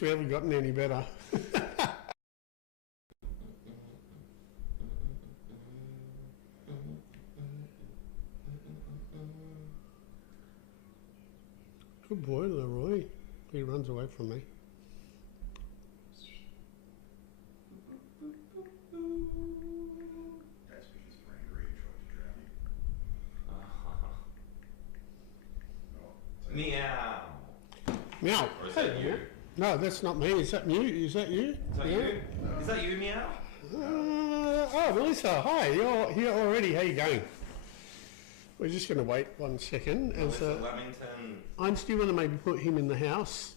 this. We haven't gotten any better. Good boy, Leroy. He runs away from me. That's because Brandery tried to drown you. Meow. Meow. Or is that you? No, that's not me. Is that you? Is that you? Is that you? Is that you, Meow? Oh, Melissa, hi. You're here already. How you going? We're just going to wait 1 second. Melissa Lamington. Einstein, do you want to maybe put him in the house,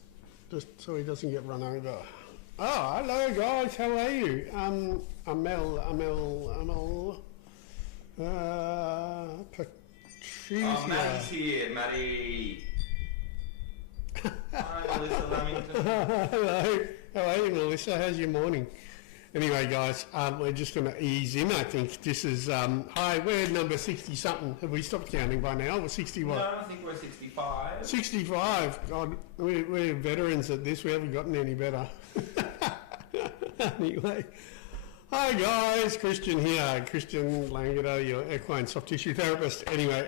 just so he doesn't get run over? Oh, hello guys. How are you? Amel. Patricia. Oh, Maddie's here, Maddie. Hi, Melissa Lamington. Hello. How are you, Melissa? How's your morning? Anyway, guys, we're just going to ease in. I think this is, hi, we're number 60-something. Have we stopped counting by now? We're 60 what? No, I think we're 65. 65. God, we're veterans at this. We haven't gotten any better. Anyway. Hi, guys. Christian here. Christian Langeder, your equine soft tissue therapist. Anyway,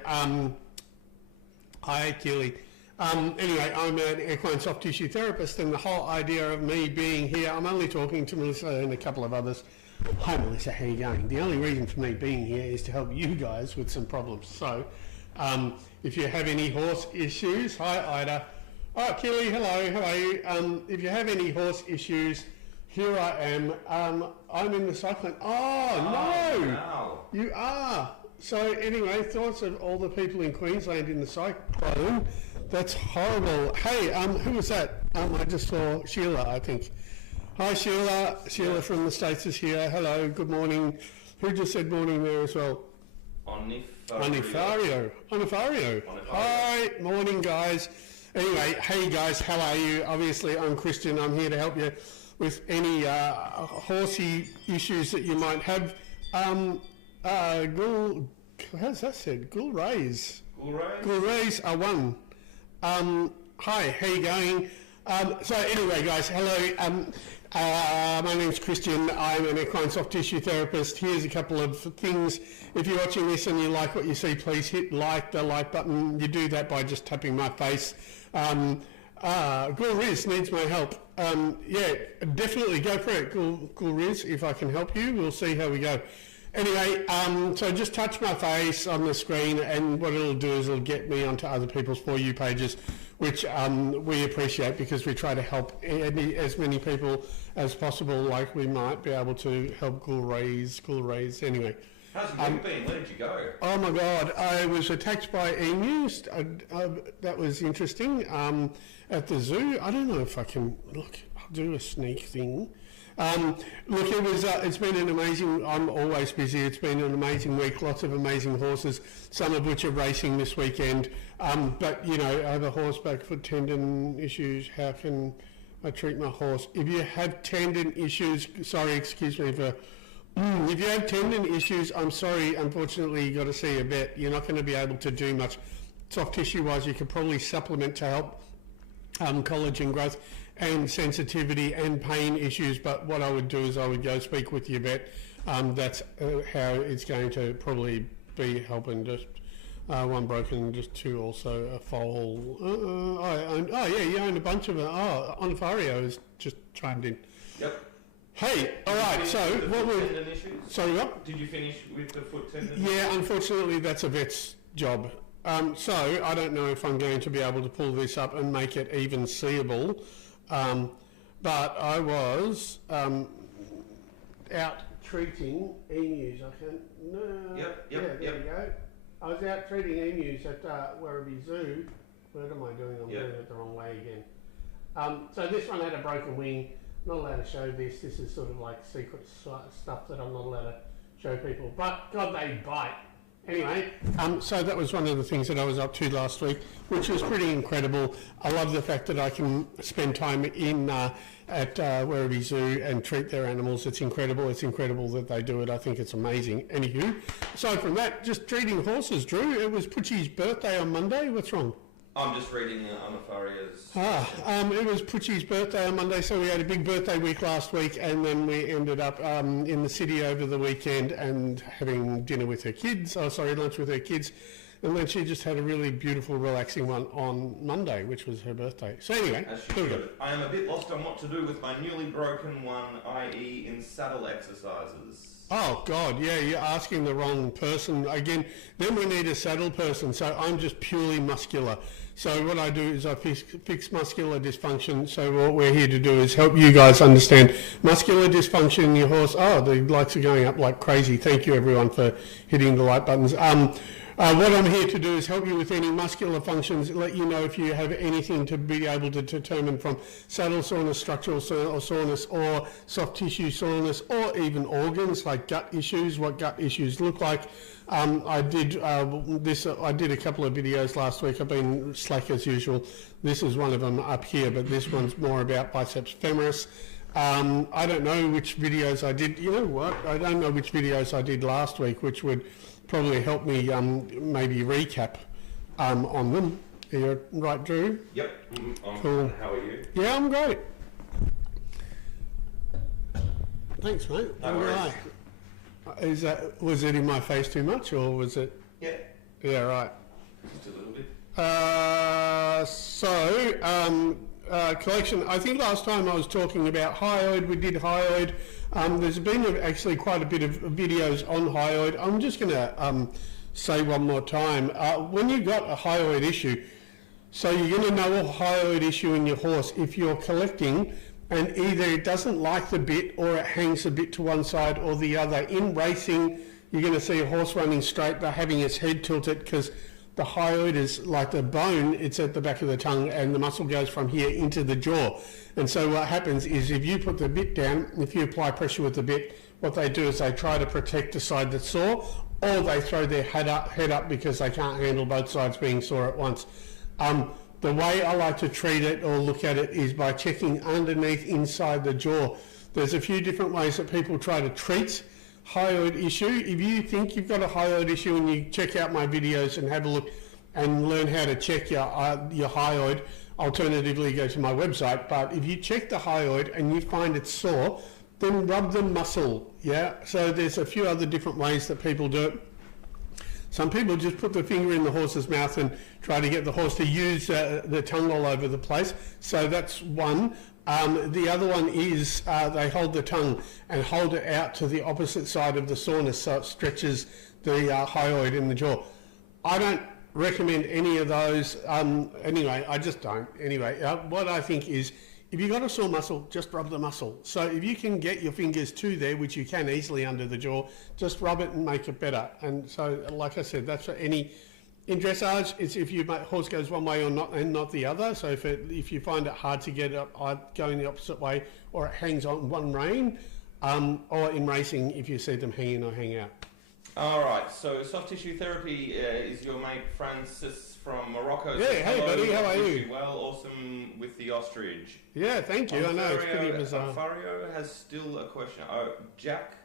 hi, Keely. Anyway, I'm an equine soft tissue therapist, and the whole idea of me being here, I'm only talking to Melissa and a couple of others. Hi Melissa, how you going? The only reason for me being here is to help you guys with some problems. So, if you have any horse issues, hi Ida. Oh, Keely, hello, how are you? If you have any horse issues, here I am. I'm in the cyclone. Oh, no! Wow. You are. So anyway, thoughts of all the people in Queensland in the cyclone. That's horrible. Hey, who was that? I just saw Sheila, I think. Hi, Sheila. Sheila from the States is here. Hello, good morning. Who just said morning there as well? Onifario. Hi, morning, guys. Anyway, hey, guys, how are you? Obviously, I'm Christian. I'm here to help you with any horsey issues that you might have. How's that said? Gulrays. Gulrays are one. Hi, how you going? So anyway, guys, hello. My name's Christian. I'm an equine soft tissue therapist. Here's a couple of things. If you're watching this and you like what you see, please hit the like button. You do that by just tapping my face. Riz needs my help. Yeah, definitely go for it, Riz. If I can help you, we'll see how we go. Anyway, so just touch my face on the screen, and what it'll do is it'll get me onto other people's For You pages, which we appreciate because we try to help as many people as possible, like we might be able to help Gulrays. Anyway. How's your week been? Where did you go? Oh my God, I was attacked by emus. That was interesting. At the zoo, I don't know if I can, look, I'll do a sneak thing. Look, it's been an amazing, I'm always busy, it's been an amazing week, lots of amazing horses, some of which are racing this weekend, but you know, I have a horse back foot tendon issues. How can I treat my horse? If you have tendon issues, sorry, excuse me for, if you have tendon issues, I'm sorry, unfortunately you got to see a vet. You're not going to be able to do much. Soft tissue wise, you could probably supplement to help collagen growth and sensitivity and pain issues, but what I would do is I would go speak with your vet. That's how it's going to probably be helping. Just one broken, just two also a foal. Yeah, you own a bunch of them. Oh, Onfario has just chimed in. Yep. Hey, all right, so what we're... Sorry, what? Did you finish with the foot tendon? Yeah, unfortunately that's a vet's job. So I don't know if I'm going to be able to pull this up and make it even seeable. But I was out treating emus. Yep. There we go. I was out treating emus at Werribee Zoo. What am I doing? I'm doing it the wrong way again. So this one had a broken wing. Not allowed to show this. This is sort of like secret stuff that I'm not allowed to show people. But God, they bite. Anyway, so that was one of the things that I was up to last week, which was pretty incredible. I love the fact that I can spend time in at Werribee Zoo and treat their animals. It's incredible. It's incredible that they do it. I think it's amazing. Anywho, aside from that, just treating horses, Drew. It was Poochie's birthday on Monday. What's wrong? I'm just reading Amafaria's. It was Pucci's birthday on Monday, so we had a big birthday week last week, and then we ended up in the city over the weekend and having dinner with her kids. Lunch with her kids. And then she just had a really beautiful, relaxing one on Monday, which was her birthday. So anyway, As she should. I am a bit lost on what to do with my newly broken one, i.e. in saddle exercises. Oh God, yeah, you're asking the wrong person. Again, then we need a saddle person. So I'm just purely muscular. So what I do is I fix muscular dysfunction. So what we're here to do is help you guys understand muscular dysfunction in your horse. Oh, the lights are going up like crazy. Thank you everyone for hitting the like buttons. What I'm here to do is help you with any muscular functions, let you know if you have anything to be able to determine from saddle soreness, structural soreness, or soft tissue soreness, or even organs like gut issues, what gut issues look like. I did a couple of videos last week. I've been slack as usual. This is one of them up here, but this one's more about biceps femoris. I don't know which videos I did. You know what? I don't know which videos I did last week, which would probably help me maybe recap on them. Are you right, Drew? Yep. Cool. How are you? Yeah, I'm great. Thanks, mate. No worries. Was it in my face too much, or was it? Yeah. Yeah, right. Just a little bit. Collection. I think last time I was talking about hyoid. We did hyoid. There's been actually quite a bit of videos on hyoid. I'm just going to say one more time. When you've got a hyoid issue, so you're going to know a hyoid issue in your horse if you're collecting and either it doesn't like the bit or it hangs a bit to one side or the other. In racing, you're going to see a horse running straight but having its head tilted because the hyoid is like the bone, it's at the back of the tongue and the muscle goes from here into the jaw. And so what happens is if you put the bit down, if you apply pressure with the bit, what they do is they try to protect the side that's sore, or they throw their head up because they can't handle both sides being sore at once. The way I like to treat it or look at it is by checking underneath inside the jaw. There's a few different ways that people try to treat hyoid issue. If you think you've got a hyoid issue and you check out my videos and have a look and learn how to check your hyoid, alternatively go to my website. But if you check the hyoid and you find it sore, then rub the muscle. Yeah. So there's a few other different ways that people do it. Some people just put the finger in the horse's mouth and try to get the horse to use the tongue all over the place. So that's one. The other one is they hold the tongue and hold it out to the opposite side of the soreness so it stretches the hyoid in the jaw. I don't recommend any of those. Anyway, I just don't. Anyway, what I think is if you've got a sore muscle, just rub the muscle. So if you can get your fingers to there, which you can easily under the jaw, just rub it and make it better. And so, like I said, that's for any... In dressage, it's if your horse goes one way or not and not the other. So if you find it hard to get up, going the opposite way, or it hangs on one rein, or in racing, if you see them hang in or hang out. All right. So soft tissue therapy is your mate Francis from Morocco. Yeah. Hey, buddy. How are you? Well, awesome with the ostrich. Yeah. Thank you. I know it's pretty bizarre. Fario has still a question. Oh, Jack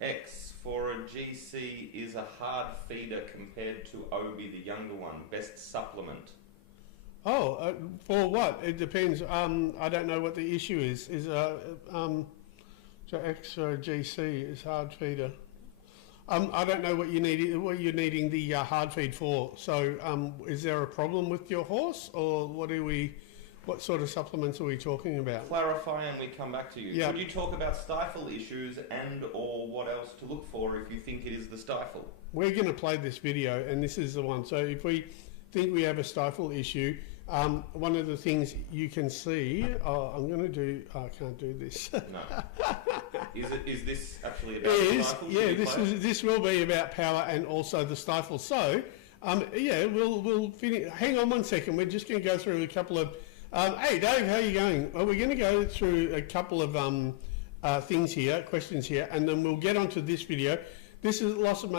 X for a GC is a hard feeder compared to Obi, the younger one. Best supplement. Oh, for what? It depends. I don't know what the issue is. Is X or a GC is hard feeder. I don't know what you need. What you're needing the hard feed for. So, is there a problem with your horse, or what sort of supplements are we talking about? Clarify and we come back to you. Yeah. Could you talk about stifle issues and or what else to look for if you think it is the stifle? We're going to play this video, and this is the one. So if we think we have a stifle issue, one of the things you can see... I'm going to do... I can't do this. No. Is this actually about the stifle? Yeah, this will be about power and also the stifle. So, we'll finish. Hang on one second. We're just going to go through a couple of... hey, Dave, how are you going? Well, we're going to go through a couple of things here, questions here, and then we'll get onto this video. This is loss of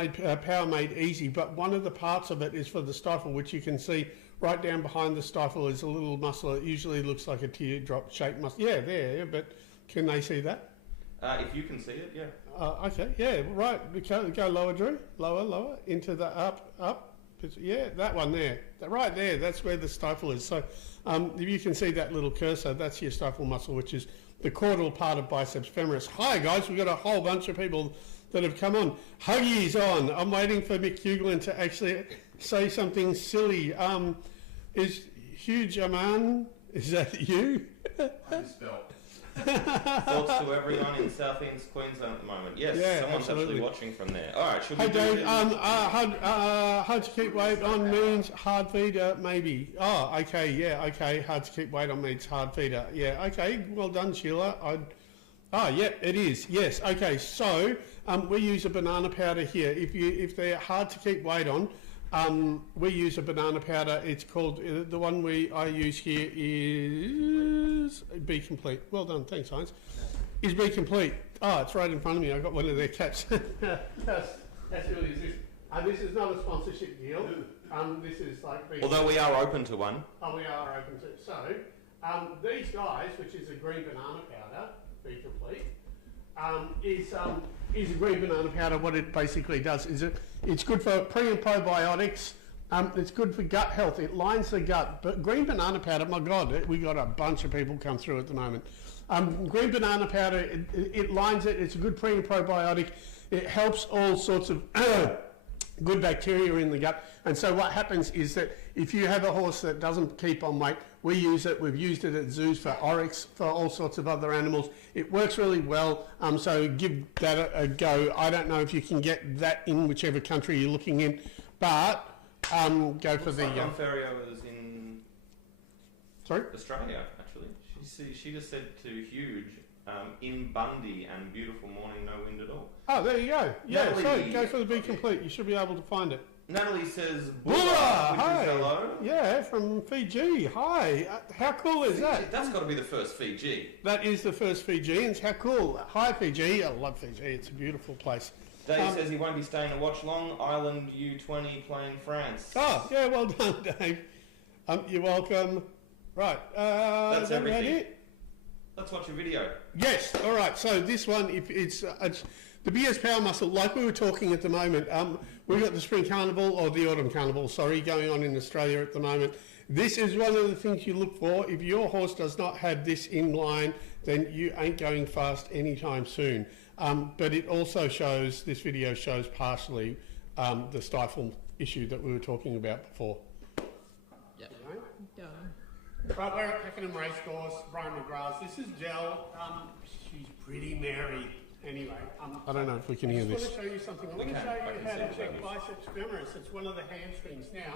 power made easy, but one of the parts of it is for the stifle, which you can see right down behind the stifle is a little muscle. It usually looks like a teardrop shaped muscle. Yeah, there, but can they see that? If you can see it, yeah. Okay, yeah, right. Go lower, Drew. Lower, into the up. Yeah, that one there. Right there, that's where the stifle is. So if you can see that little cursor, that's your stifle muscle, which is the caudal part of biceps femoris. Hi guys, we've got a whole bunch of people that have come on. Huggy's on. I'm waiting for Mick Hughlin to actually say something silly. Is Hugh Jaman, is that you? I misspelled. Thoughts to everyone in Southeast Queensland at the moment. Yes, Yeah, someone's absolutely. actually watching from there. All right, should we Hey do Dave, this? hard to keep weight on means hard feeder, maybe. Oh, okay, yeah, okay. Hard to keep weight on means hard feeder. Yeah, okay. Well done, Sheila. Yeah, it is. Yes. Okay. So we use a banana powder here. If they're hard to keep weight on, we use a banana powder. It's called the one I use here is Be Complete. Well done. Thanks, Heinz. Is Be Complete. Oh, it's right in front of me. I got one of their caps. that's really this. This is not a sponsorship deal. This is like being. Although we are open to one. Oh, we are open to. So these guys, which is a green banana powder, Be Complete, is a green banana powder. What it basically does is it's good for pre and probiotics. It's good for gut health. It lines the gut. But green banana powder, my God, we got a bunch of people come through at the moment. Green banana powder, it lines it. It's a good pre and probiotic. It helps all sorts of good bacteria in the gut. And so what happens is that if you have a horse that doesn't keep on weight, we use it. We've used it at zoos for oryx, for all sorts of other animals. It works really well. So give that a go. I don't know if you can get that in whichever country you're looking in, but go for the. Like Ontario is in. Sorry. Australia, actually. She just said to Huge, in Bundy and beautiful morning, no wind at all. Oh, there you go. Yeah, Natalie, so go for the Be Complete. You should be able to find it. Natalie says, Bula, Bula, which hi. is hello. Yeah, from Fiji. Hi. How cool is that? That's got to be the first Fiji. That is the first Fijians. How cool. Hi, Fiji. I love Fiji. It's a beautiful place. Dave says he won't be staying to watch long. Ireland U20 playing France. Oh, yeah, well done, Dave. You're welcome. Right. That's is that about everything. it? Let's watch a video. Yes. All right. So this one, if it's the BS Power Muscle, like we were talking at the moment. We've got the Spring Carnival, or the Autumn Carnival, sorry, going on in Australia at the moment. This is one of the things you look for. If your horse does not have this in line, then you ain't going fast anytime soon. But it also shows, this video shows partially the stifle issue that we were talking about before. Yeah. Right, we're at Pakenham Racecourse, Brian McGrath's. This is Jell. She's pretty Mary. Anyway, I don't know if we can hear this. I just want to show you something. I want to show you how to check biceps femoris. It's one of the hamstrings. Now,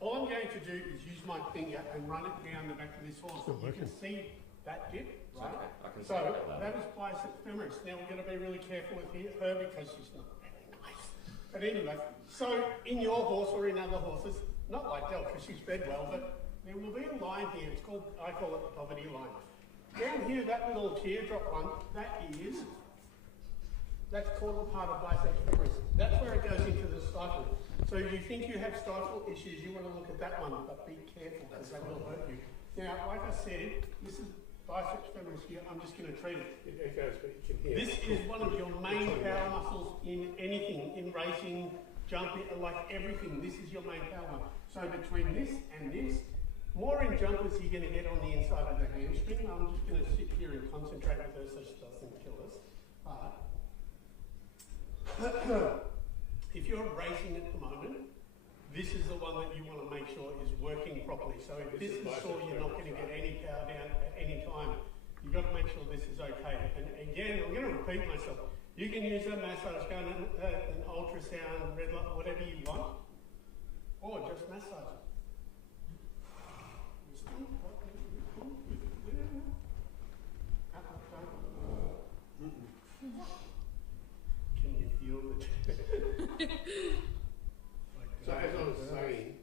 all I'm going to do is use my finger and run it down the back of this horse. You can see that dip, right? I can see So that. that is biceps femoris. Now we're going to be really careful with her because she's not very nice. But anyway, so in your horse or in other horses, not like Del because she's fed well, but there will be a line here. It's called, I call it the poverty line. Down here, that little teardrop one, that's caudal part of biceps femoris. That's where it goes into the stifle. So you think you have stifle issues, you want to look at that one, but be careful because that will hurt you. Now, like I said, this is biceps femoris here. I'm just going to treat it. It echoes, but you can hear. This is one of your main power muscles in anything, in racing, jumping, like everything. This is your main power one. So between this and this, more in jumpers you're going to get on the inside of the hamstring. I'm just going to sit here and concentrate with her so she doesn't kill us. If you're racing at the moment, this is the one that you want to make sure is working properly. So if this is sore, you're not going to get any power down at any time. You've got to make sure this is okay. And again, I'm going to repeat myself. You can use a massage gun, an ultrasound, red light, whatever you want, or just massage it. Can you feel it? So as I was saying,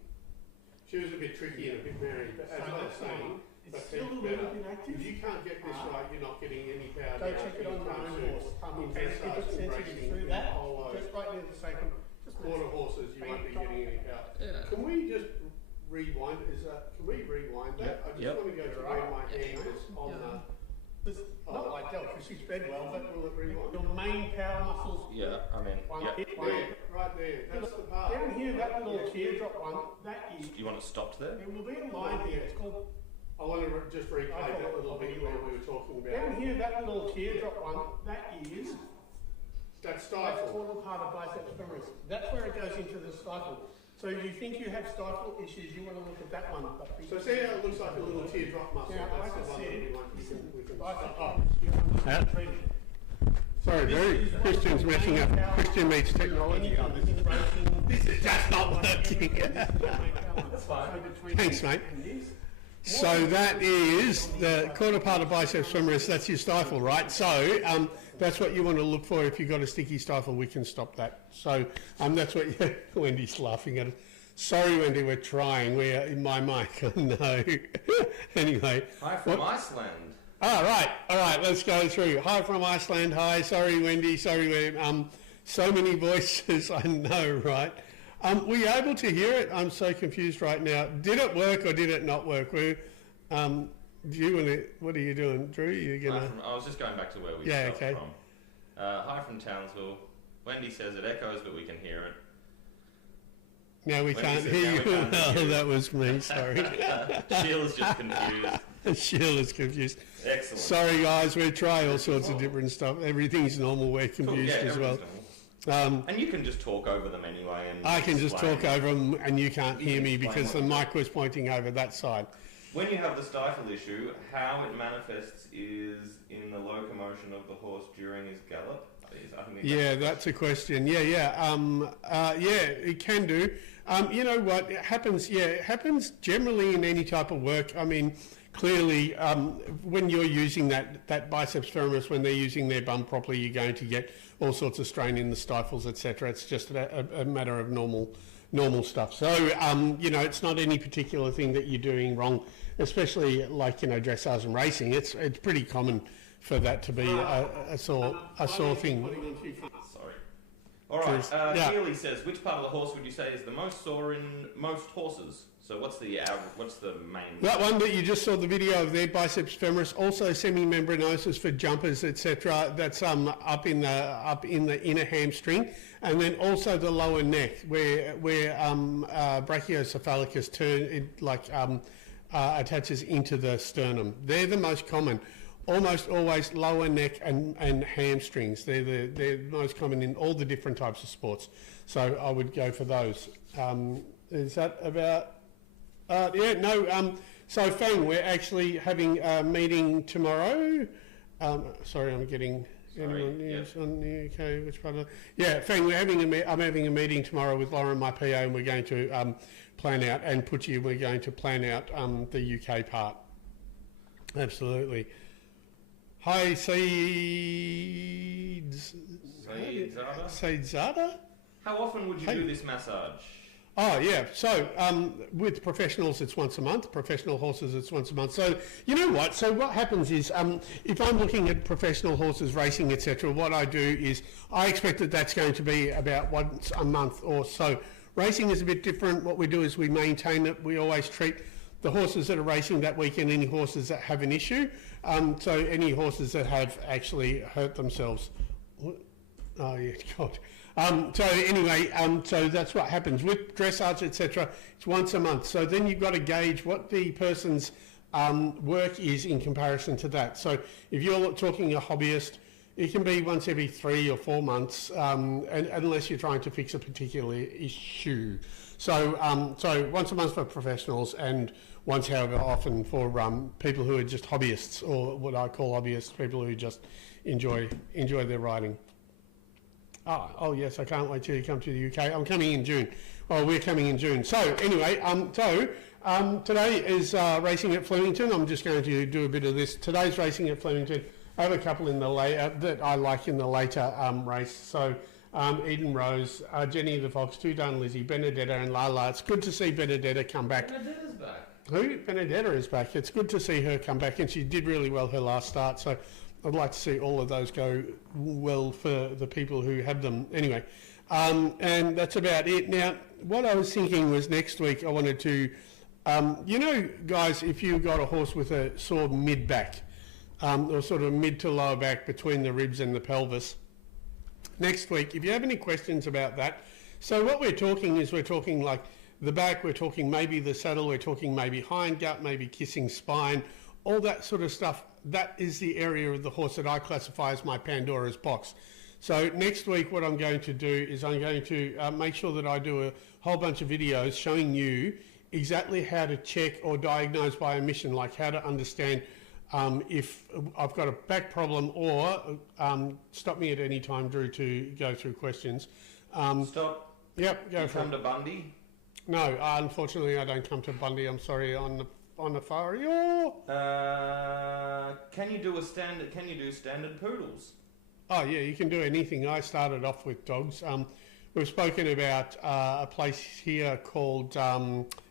she was a bit tricky and a bit merry, but as I was saying, it's still a little bit active. If you can't get this right, you're not getting any power. Go check it on your own horse. And if it's sensitive through that, just right near the sacrum, quarter horses, you won't be getting any power. Yeah. Can we just rewind? Can we rewind that? I just want to go to where my hand is on the. Not like Del, because she's fed well, that will agree on. Your main power muscles. Yeah, I mean, One, yeah. right there. That's the part. Down here, that little teardrop one, that is. You want it stopped there? There will be a line here. It's called. I want to just replay that little bit where we were talking about. Down here, that little teardrop one, that is. That's stifle. That's caudal part of biceps femoris. That's where it goes into the stifle. So you think you have stifle issues, you want to look at that one. So see how it looks like a little teardrop muscle? Yeah, that's like the I one said, we can Sorry, very Christian's messing up. Christian meets technology on this. This is just not working. Thanks, mate. So that is the quarter part of biceps femoris, that's your stifle, right? So that's what you want to look for. If you've got a sticky stifle, we can stop that. So that's what Wendy's laughing at us. Sorry, Wendy, we're trying. We're in my mic. No. Anyway. Hi from Iceland. All right, let's go through. Hi from Iceland. Hi, sorry, Wendy. Sorry, so many voices, I know, right? Were you able to hear it? I'm so confused right now. Did it work or did it not work? Do you want to, what are you doing, Drew? I was just going back to where we stopped from. Hi from Townsville. Wendy says it echoes, but we can hear it. Now we can't hear you. Oh, that was me, sorry. Sheila's just confused. Sheila's confused. Excellent. Sorry, guys, we try all sorts of different stuff. Everything's normal, we're confused as well. And you can just talk over them anyway. And I can just talk over them and you can't hear me because the mic was pointing over that side. When you have the stifle issue, how it manifests is in the locomotion of the horse during his gallop. Yeah, that's a question. Yeah, it can do. You know what, it happens generally in any type of work. I mean, clearly, when you're using that biceps femoris, when they're using their bum properly, you're going to get all sorts of strain in the stifles, etc. It's just a matter of normal stuff. So, it's not any particular thing that you're doing wrong, especially like, dressage and racing. It's pretty common for that to be a sore thing. Sorry. All right. Keely says, which part of the horse would you say is the most sore in most horses? So what's the main? That one that you just saw the video of their biceps femoris, also semimembranosus for jumpers, etc. That's up in the inner hamstring, and then also the lower neck where brachiocephalicus attaches into the sternum. They're the most common. Almost always lower neck and hamstrings. They're the most common in all the different types of sports. So I would go for those. Is that about? So Fang, we're actually having a meeting tomorrow. Sorry, I'm getting anyone news on the UK. Which part of? Yeah, Fang, I'm having a meeting tomorrow with Lauren, my PA, and we're going to plan out we're going to plan out the UK part. Absolutely. Hi, Saeed Zada? How often would you do this massage? Oh, yeah. So with professionals, it's once a month. Professional horses, it's once a month. So you know what? So what happens is if I'm looking at professional horses racing, etc., what I do is I expect that's going to be about once a month or so. Racing is a bit different. What we do is we maintain it. We always treat the horses that are racing that weekend, any horses that have an issue. So any horses that have actually hurt themselves. Oh, yeah, God. So anyway, so that's what happens. With dressage, etc., it's once a month. So then you've got to gauge what the person's work is in comparison to that. So if you're talking a hobbyist, it can be once every 3 or 4 months, and unless you're trying to fix a particular issue. So once a month for professionals and once, however often, for people who are just hobbyists, or what I call hobbyists, people who just enjoy their riding. Oh yes, I can't wait till you come to the UK. I'm coming in June. Well, we're coming in June. So anyway, today is racing at Flemington. I'm just going to do a bit of this. Today's racing at Flemington. I have a couple in the that I like in the later race. So Eden Rose, Jenny the Fox, Two Done Lizzie, Benedetta and Lala. It's good to see Benedetta come back. Benedetta's back. Benedetta is back. It's good to see her come back, and she did really well her last start. So I'd like to see all of those go well for the people who have them. Anyway, and that's about it. Now, what I was thinking was next week I wanted to, guys, if you got a horse with a sore mid-back, or sort of mid to lower back between the ribs and the pelvis. Next week, if you have any questions about that, so what we're talking is we're talking like the back, we're talking maybe the saddle, we're talking maybe hind gut, maybe kissing spine, all that sort of stuff. That is the area of the horse that I classify as my Pandora's box. So next week what I'm going to do is I'm going to make sure that I do a whole bunch of videos showing you exactly how to check or diagnose by omission, like how to understand if I've got a back problem, or stop me at any time, Drew, to go through questions. Stop. Yep, go You for come it. to Bundy? No, unfortunately I don't come to Bundy. I'm sorry, on the far. Can you do standard poodles? Oh yeah, you can do anything. I started off with dogs. We've spoken about a place here called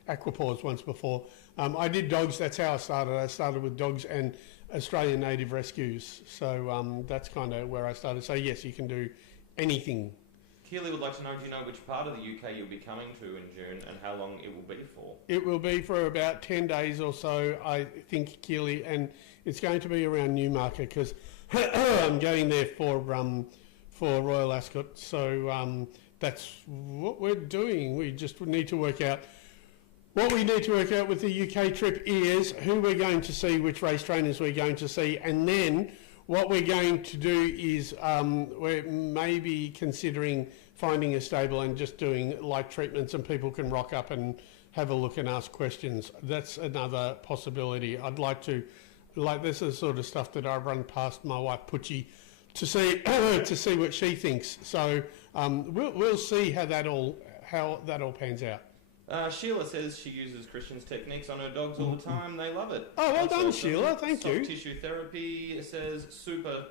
Aquapaws once before. I did dogs. That's how I started. I started with dogs and Australian native rescues. So that's kind of where I started. So yes, you can do anything. Keely would like to know, do you know which part of the UK you'll be coming to in June and how long it will be for? It will be for about 10 days or so, I think, Keely, and it's going to be around Newmarket because I'm going there for Royal Ascot. So that's what we're doing. We just need to work out. What we need to work out with the UK trip is who we're going to see, which race trainers we're going to see, and then what we're going to do is we're maybe considering finding a stable and just doing light treatments, and people can rock up and have a look and ask questions. That's another possibility. I'd like to, this is the sort of stuff that I run past my wife Putchie to see to see what she thinks. So we'll see how that all pans out. Sheila says she uses Christian's techniques on her dogs all the time. They love it. Oh, well That's done, awesome. Sheila. Thank you. Soft tissue therapy says super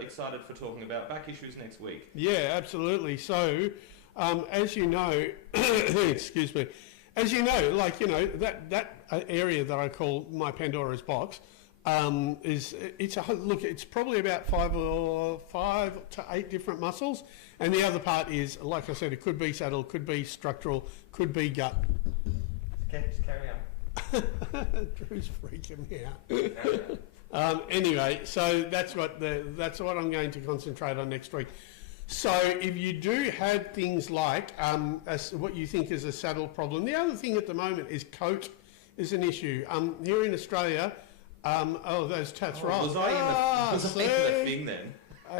excited for talking about back issues next week. Yeah, absolutely. So, as you know, excuse me, as you know, that area that I call my Pandora's box it's probably about 5 to 8 different muscles, and the other part is, like I said, it could be saddle, could be structural, could be gut. Okay, just carry on. Drew's freaking me out. Anyway, so that's what I'm going to concentrate on next week. So if you do have things like what you think is a saddle problem, the other thing at the moment is coat is an issue. Here in Australia, those tats right. Was I in the thing then?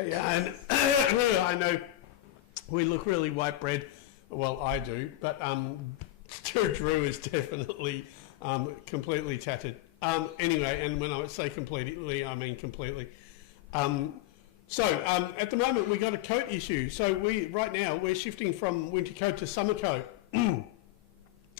Yeah, and I know we look really white bread. Well, I do, but Drew is definitely completely tattered. Anyway, and when I say completely, I mean completely. So at the moment we got a coat issue. So right now we're shifting from winter coat to summer coat.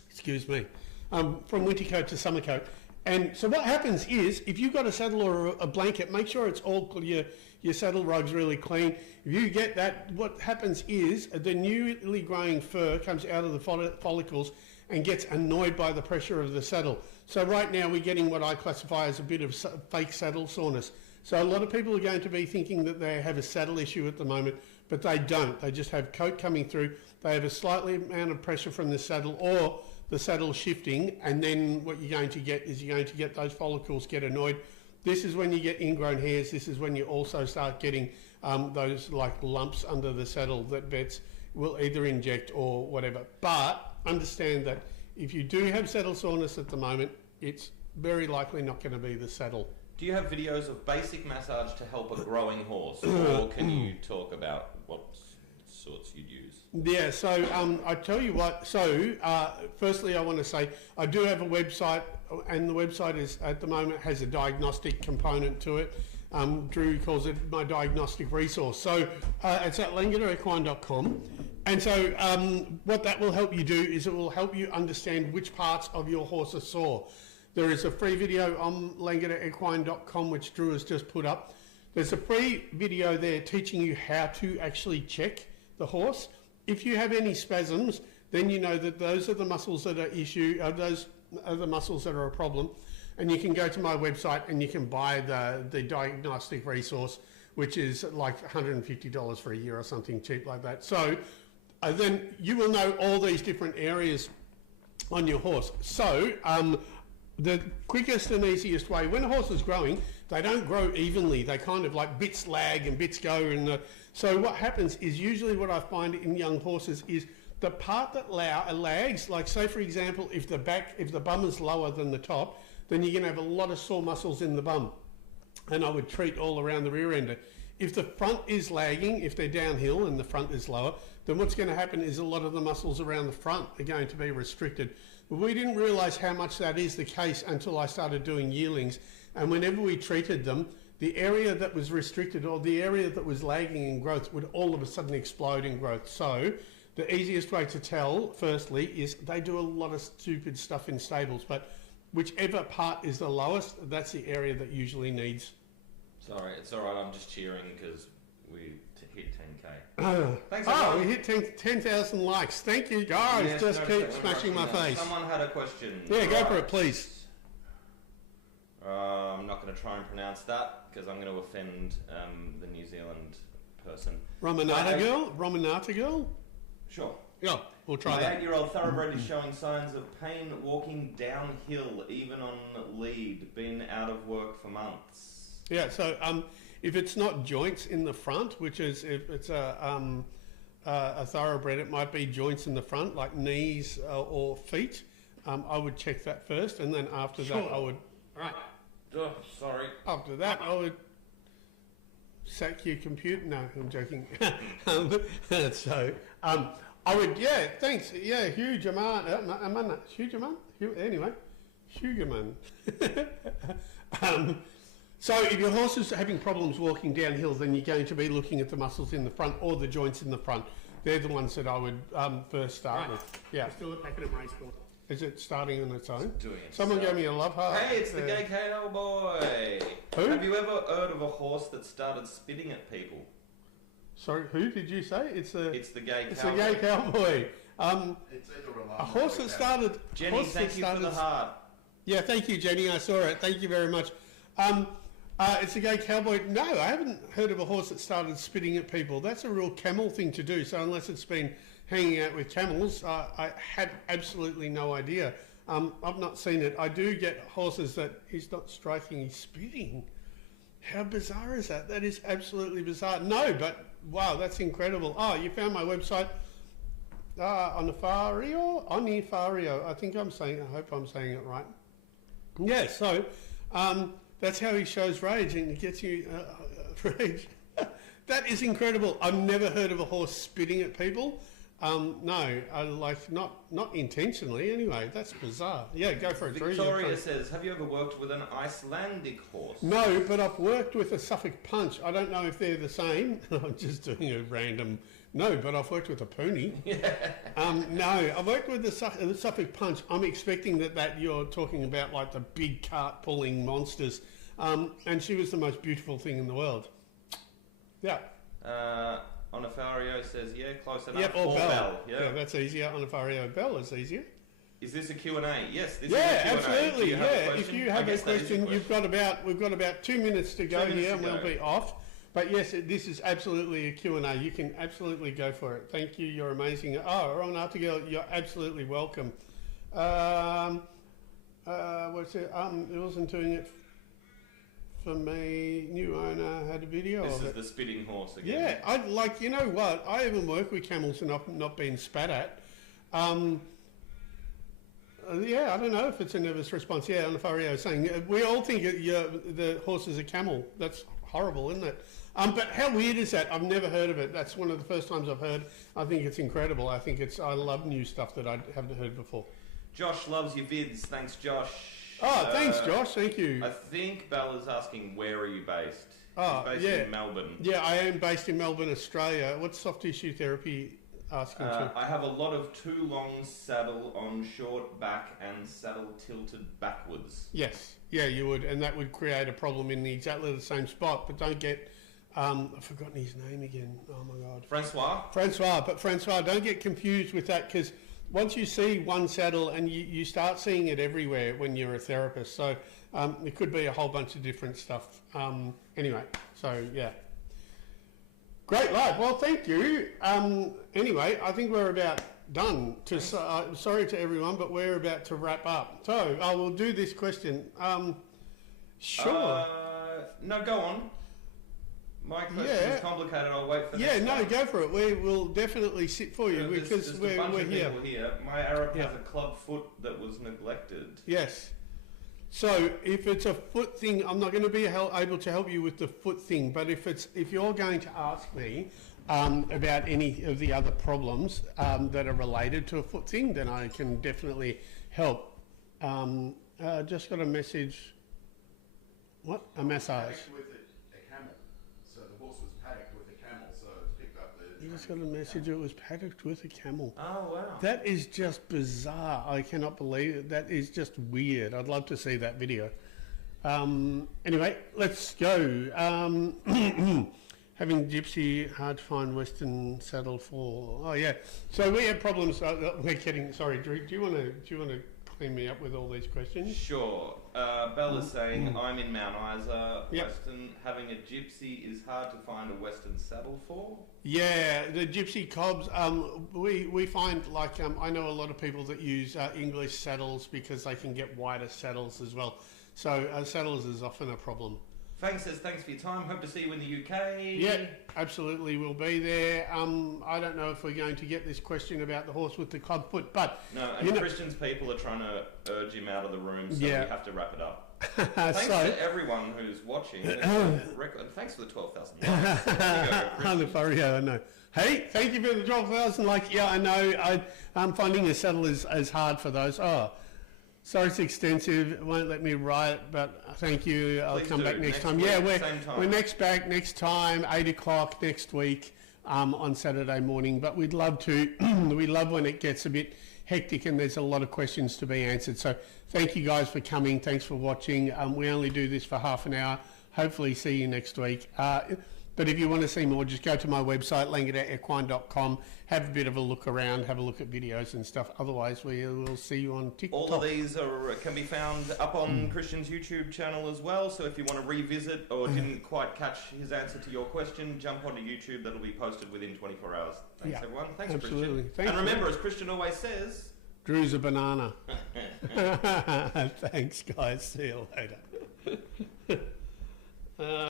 Excuse me, from winter coat to summer coat. And so what happens is, if you've got a saddle or a blanket, make sure it's all your saddle rug's really clean. If you get that, what happens is the newly growing fur comes out of the follicles and gets annoyed by the pressure of the saddle. So right now we're getting what I classify as a bit of fake saddle soreness. So a lot of people are going to be thinking that they have a saddle issue at the moment, but they don't. They just have coat coming through. They have a slightly amount of pressure from the saddle, or the saddle shifting, and then what you're going to get is you're going to get those follicles get annoyed. This is when you get ingrown hairs. This is when you also start getting those like lumps under the saddle that vets will either inject or whatever. But understand that if you do have saddle soreness at the moment, it's very likely not going to be the saddle. Do you have videos of basic massage to help a growing horse, or can you talk about what sorts you'd use? Yeah, so I tell you what, so firstly I want to say I do have a website, and the website is at the moment has a diagnostic component to it. Drew calls it my diagnostic resource. So it's at langederequine.com. And so what that will help you do is it will help you understand which parts of your horse are sore. There is a free video on langederequine.com which Drew has just put up. There's a free video there teaching you how to actually check the horse. If you have any spasms, then you know that those are the muscles that are those are the muscles that are a problem. And you can go to my website and you can buy the diagnostic resource, which is like $150 for a year or something cheap like that. So then you will know all these different areas on your horse. So the quickest and easiest way, when a horse is growing, they don't grow evenly. They kind of like bits lag and bits go. And so what happens is usually what I find in young horses is the part that lags, like say for example, if the bum is lower than the top, then you're going to have a lot of sore muscles in the bum. And I would treat all around the rear ender. If the front is lagging, if they're downhill and the front is lower, then what's going to happen is a lot of the muscles around the front are going to be restricted. But we didn't realise how much that is the case until I started doing yearlings. And whenever we treated them, the area that was restricted or the area that was lagging in growth would all of a sudden explode in growth. So the easiest way to tell, firstly, is they do a lot of stupid stuff in stables, but whichever part is the lowest, that's the area that usually needs. Sorry, it's all right. I'm just cheering because we hit 10K. Thanks, everyone. We hit 10,000 likes. Thank you, guys. Yes, just no, keep we're smashing my rushing down. face. Someone had a question. Yeah, go for Right. it, please. I'm not going to try and pronounce that because I'm going to offend the New Zealand person. Romanata girl? Sure. Yeah, we'll try My that. 8-year-old thoroughbred is showing signs of pain walking downhill, even on lead. Been out of work for months. Yeah, so if it's not joints in the front, which is if it's a thoroughbred, it might be joints in the front, like knees or feet. I would check that first, and then after that, I would. Right. Oh, sorry. After that, I would sack your computer. No, I'm joking. So, I would, yeah, thanks. Yeah, huge amount. Huge amount? Anyway, huge amount. So if your horse is having problems walking downhill, then you're going to be looking at the muscles in the front or the joints in the front. They're the ones that I would first start with. Yeah. Still a packet of race ball. Is it starting on its own? Doing it. Someone gave me a love heart. Hey, it's the gay cowboy. Who? Have you ever heard of a horse that started spitting at people? Sorry, who did you say? It's the gay It's cowboy. a gay cowboy. It's either A horse that started. Jenny, horse thank that you for started, the heart. Yeah, thank you, Jenny. I saw it. Thank you very much. It's a gay cowboy. No, I haven't heard of a horse that started spitting at people. That's a real camel thing to do. So unless it's been hanging out with camels, I had absolutely no idea. I've not seen it. I do get horses that he's not striking, he's spitting. How bizarre is that? That is absolutely bizarre. No, but wow, that's incredible. Oh, you found my website. Onifario? I think I hope I'm saying it right. Yeah, so that's how he shows rage and he gets you rage. That is incredible. I've never heard of a horse spitting at people. No, not intentionally anyway. That's bizarre. Yeah, go for it, Drew. Victoria says, have you ever worked with an Icelandic horse? No, but I've worked with a Suffolk Punch. I don't know if they're the same. I'm just doing a random... No, but I've worked with a pony. Yeah. No, I've worked with the Suffolk Punch. I'm expecting that you're talking about like the big cart pulling monsters. And she was the most beautiful thing in the world. Yeah. Onofario says, yeah, close enough. Yep, or Bell. Yeah. Yeah, that's easier. Onofario Bell is easier. Is this a Q&A? Yes, this Yeah, is a Q&A. absolutely. Do you have a Yeah, question? if you have I a guess that is question, we've got about 2 minutes to go 2 minutes here, to and we'll go. be off. But yes, this is absolutely a Q&A. You can absolutely go for it. Thank you. You're amazing. Oh, Ron Artigel, you're absolutely welcome. What's it? It wasn't doing it for me. New owner had a video This of is it. the spitting horse again. Yeah, I'd like, you know what? I even work with camels and I've not been spat at. Yeah, I don't know if it's a nervous response. Yeah, Anafario is saying, we all think the horse is a camel. That's horrible, isn't it? But how weird is that? I've never heard of it. That's one of the first times I've heard. I think it's incredible. I love new stuff that I haven't heard before. Josh loves your vids. Thanks, Josh. Oh, thanks, Josh. Thank you. I think Bella's asking, where are you based? Oh, She's based in Melbourne. Yeah, I am based in Melbourne, Australia. What's soft tissue therapy asking to? I have a lot of too long saddle on short back and saddle tilted backwards. Yes, yeah, you would, and that would create a problem in exactly the same spot. But don't get, I've forgotten his name again. Oh my God, Francois. Don't get confused with that, because once you see one saddle and you start seeing it everywhere when you're a therapist. So it could be a whole bunch of different stuff. Anyway, so yeah. Great live. Well, thank you. Anyway, I think we're about done. Sorry to everyone, but we're about to wrap up. So I will do this question. Sure. No, go on. My question Yeah. is complicated. I'll wait for Yeah, next no, one. go for it. We will definitely sit for you There's because a we're bunch of here. people here. My Arab Yeah. has a club foot that was neglected. Yes. So if it's a foot thing, I'm not going to be able to help you with the foot thing. But if you're going to ask me about any of the other problems that are related to a foot thing, then I can definitely help. Just got a message. What? A massage. Paddocked with a camel. So the horse was paddocked with a camel, so it's picked up the... You just got a message. It was paddocked with a camel. Oh, wow. That is just bizarre. I cannot believe it. That is just weird. I'd love to see that video. Anyway, let's go. Having Gypsy, hard to find Western saddle for. Oh yeah. So we have problems. We're getting. Sorry, Drew. Do you want to clean me up with all these questions? Sure. Bella's saying, I'm in Mount Isa, Yep. Western. Having a gypsy is hard to find a Western saddle for. Yeah, the Gypsy cobs. We find like I know a lot of people that use English saddles because they can get wider saddles as well. So saddles is often a problem. Fang says, thanks for your time. Hope to see you in the UK. Yeah, absolutely, we'll be there. I don't know if we're going to get this question about the horse with the club foot, but No, and Christian's people are trying to urge him out of the room, so Yeah. we have to wrap it up. Thanks so to everyone who's watching. Thanks for the 12,000 likes. There you go, on the Christian. furry, I know. Hey, thank you for the 12,000. Like, yeah, I know. I'm finding a saddle is hard for those. Oh, sorry, it's extensive. It won't let me write, but thank you. I'll Please come do. back next time. Week, Yeah, same time. we're back next time, 8 o'clock next week on Saturday morning. But we'd love to. We love when it gets a bit hectic and there's a lot of questions to be answered. So thank you guys for coming. Thanks for watching. We only do this for half an hour. Hopefully see you next week. But if you want to see more, just go to my website, langederequine.com, have a bit of a look around, have a look at videos and stuff. Otherwise, we will see you on TikTok. All of these can be found up on Christian's YouTube channel as well. So if you want to revisit or didn't quite catch his answer to your question, jump onto YouTube. That'll be posted within 24 hours. Thanks, Yeah, everyone. Thanks, absolutely. Christian. Thanks, and remember, as Christian always says... Drew's a banana. Thanks, guys. See you later.